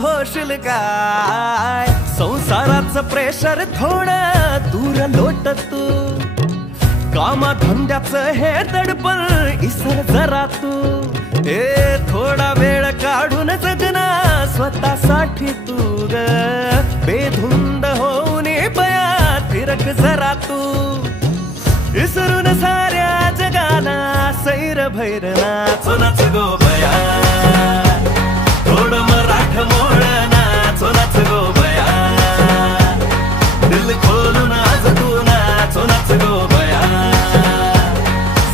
होशील काय. संसाराचं प्रेशर थोडं दूर लोट तू, कामा धंद्याचं हे दडपण इसर जरा तू. थोडा वेळ काढून जगना स्वतःसाठी तू ग. बेधुंद होऊन बयात फिरक जरा तू. इसरून साऱ्या जगाला सैर भैर नाचो नाच गो बया. थोडं मराठ मोळ नाचो नाच गो बया. दिल खोलून आज तू नाचो नाच गो बया.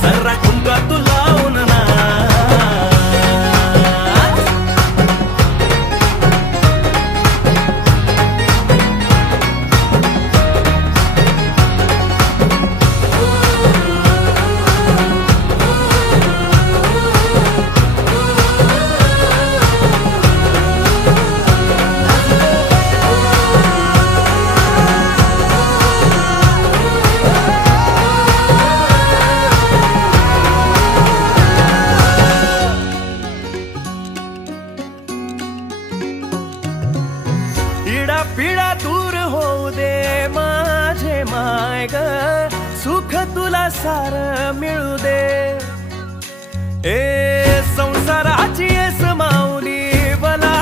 सर्रा ठुमका तू लावून नाच. पिढा दूर होऊ दे माझे माय ग. सुख तुला सार मिळू दे. संसाराची येस माऊली मला